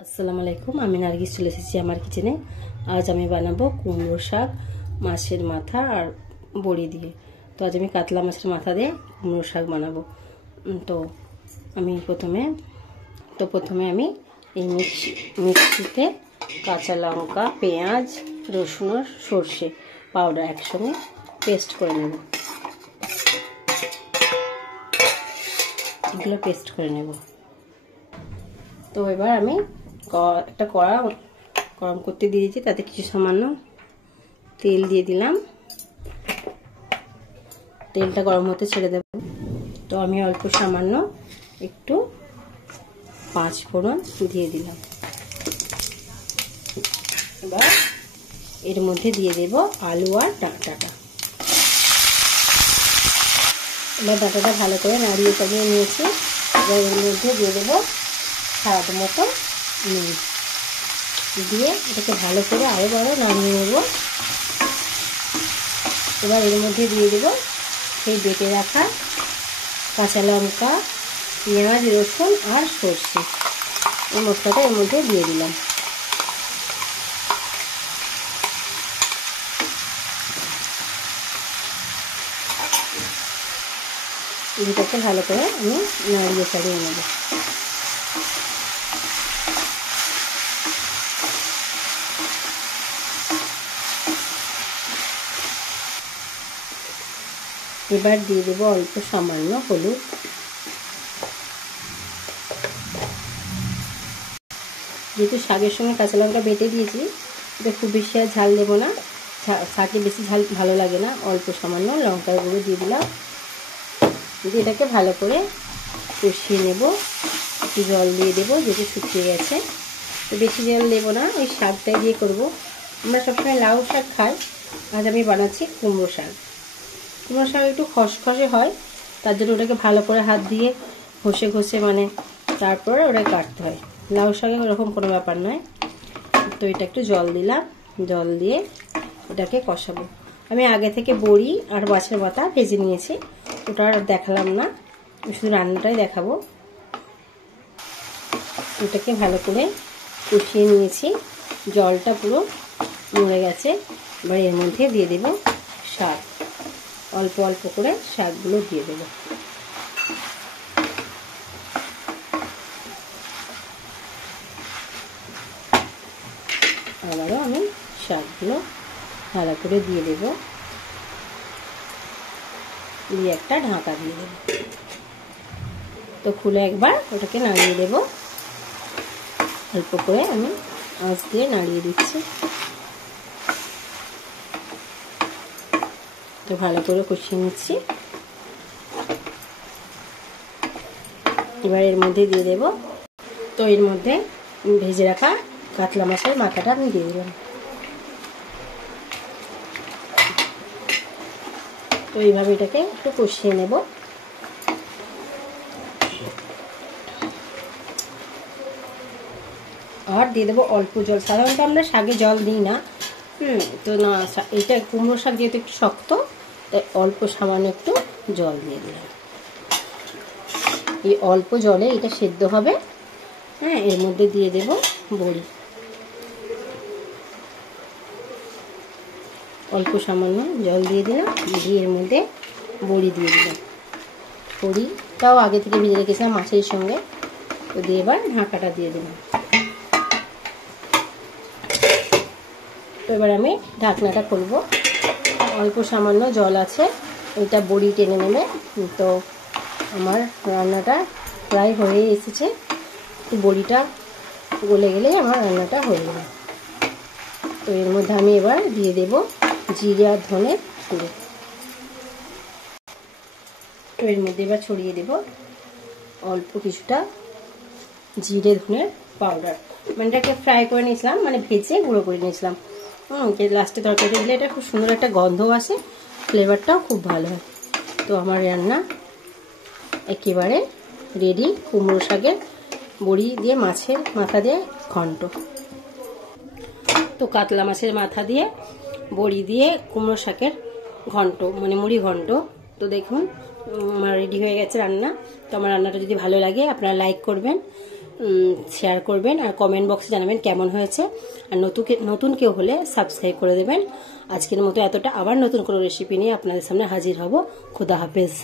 আসসালামু আলাইকুম, আমি নার্গিস চলে এসেছি আমার কিচেনে। আজ আমি বানাবো কুমড়ো শাক, মাছের মাথা আর বড়ি দিয়ে। তো আজ আমি কাতলা মাছের মাথা দিয়ে কুমড়ো শাক বানাবো। তো প্রথমে আমি এই মিক্সিতে কাঁচা লঙ্কা, পেঁয়াজ, রসুন আর সর্ষে পাউডার একসঙ্গে পেস্ট করে নেব। এগুলো পেস্ট করে নেব। তো এবার আমি একটা কড়া গরম করতে দিয়েছি, তাতে কিছু সামান্য তেল দিয়ে দিলাম। তেলটা গরম হতে ছেড়ে দেব। তো আমি অল্প সামান্য একটু 5 ফোড়ন দিয়ে দিলাম। এবার এর মধ্যে দিয়ে দেব আলু আর ডাঁটাটা। এবার ডাঁটাটা ভালো করে নাড়িয়ে চাড়িয়ে নিয়েছি। এবার এর মধ্যে দিয়ে দেবো স্বাদ মতো নুন দিয়ে এটাকে ভালো করে আরও নাড়িয়ে নেব। এবার এর মধ্যে দিয়ে দেব সেই বেটে রাখা কাঁচা লঙ্কা, পেঁয়াজ, রসুন আর সর্ষে। এই মশলাটা এর মধ্যে দিয়ে দিলাম। এটাকে ভালো করে আমি নাড়িয়ে চাড়িয়ে নেব। এবার দিয়ে দেবো অল্প সামান্য হলুদ। যেহেতু শাকের সঙ্গে কাঁচা লঙ্কা বেটে দিয়েছি, এটা খুব বেশি আর ঝাল দেবো না। শাকে বেশি ঝাল ভালো লাগে না। অল্প সামান্য লঙ্কার গুঁড়ো দিয়ে দিলাম। দিয়ে এটাকে ভালো করে কষিয়ে নেব। একটু জল দিয়ে দেবো, যেহেতু শুকিয়ে গেছে। তো বেশি জল দেবো না, ওই শাকটাই দিয়ে করব। আমরা সবসময় লাউ শাক খাই, আজ আমি বানাচ্ছি কুমড়ো শাক। কুমড়ো শাক একটু খসখসে হয়, তার জন্য ওটাকে ভালো করে হাত দিয়ে ঘষে ঘষে তারপরে ওটাকে কাটতে হয়। লাউ শাকে ওরকম কোনো ব্যাপার নয়। তো এটা একটু জল দিলাম, জল দিয়ে এটাকে কষাবো। আমি আগে থেকে বড়ি আর মাছের মাথা ভেজে নিয়েছি, ওটা আর দেখালাম না, শুধু রান্নাটাই দেখাবো। এটাকে ভালো করে কষিয়ে নিয়েছি, জলটা পুরো মরে গেছে। এবার এর মধ্যে দিয়ে দেব শাক। অল্প অল্প করে শাকগুলো দিয়ে দেব। আবারও আমি শাকগুলো ভালো করে দিয়ে দেব, দিয়ে একটা ঢাকা দিয়ে দেব। তো খুলে একবার ওটাকে নাড়িয়ে দেব। অল্প করে আমি আঁচ দিয়ে নাড়িয়ে দিচ্ছি। তো ভালো করে কষিয়ে নিচ্ছি। এবার এর মধ্যে দিয়ে দেব, তো এর মধ্যে ভেজে রাখা কাতলা মাছের মাথাটা আমি দিয়ে দিলাম। তো এইভাবে এটাকে একটু কষিয়ে নেব। আর দিয়ে দেবো অল্প জল। সাধারণত আমরা শাকে জল দিই না, তো না, এটা কুমড়ো শাক যেহেতু একটু শক্ত, তাই অল্প সামান্য একটু জল দিয়ে দিলাম। এই অল্প জলে এটা সেদ্ধ হবে। এর মধ্যে দিয়ে দেব বড়ি। অল্প সামান্য জল দিয়ে দিলাম, দিয়ে এর মধ্যে বড়ি দিয়ে দিলাম। বড়িটাও আগে থেকে ভেজে রেখেছিলাম মাছের সঙ্গে। তো দিয়ে এবার ঢাকাটা দিয়ে দিলাম। তো এবার আমি ঢাকনাটা খুলব। অল্প সামান্য জল আছে, এটা বড়ি টেনে নেবে। তো আমার রান্নাটা প্রায় হয়ে এসেছে। তো বড়িটা গলে গেলেই আমার রান্নাটা হয়ে যাবে। তো এর মধ্যে আমি এবার দিয়ে দেব জিরে আর ধনে গুঁড়ো। তো এর মধ্যে এবার ছড়িয়ে দেব অল্প কিছুটা জিরে ধনের পাউডার। এটাকে ফ্রাই করে নিয়েছিলাম, ভেজে গুঁড়ো করে নিয়েছিলাম। লাস্টে তরকারিটা দিলে এটা খুব সুন্দর একটা গন্ধ আসে, ফ্লেভারটাও খুব ভালো হয়। তো আমার রান্না একেবারে রেডি। কুমড়ো শাকের বড়ি দিয়ে মাছের মাথা দিয়ে ঘন্ট। তো কাতলা মাছের মাথা দিয়ে বড়ি দিয়ে কুমড়ো শাকের ঘন্ট, মুড়ি ঘন্ট। তো দেখুন আমার রেডি হয়ে গেছে রান্না। তো আমার রান্নাটা যদি ভালো লাগে আপনারা লাইক করবেন, শেয়ার করবেন আর কমেন্ট বক্সে জানাবেন কেমন হয়েছে। আর নতুন কেউ হলে সাবস্ক্রাইব করে দেবেন। আজকের মতো এতটা, আবার নতুন কোনো রেসিপি নিয়ে আপনাদের সামনে হাজির হব। খোদা হাফেজ।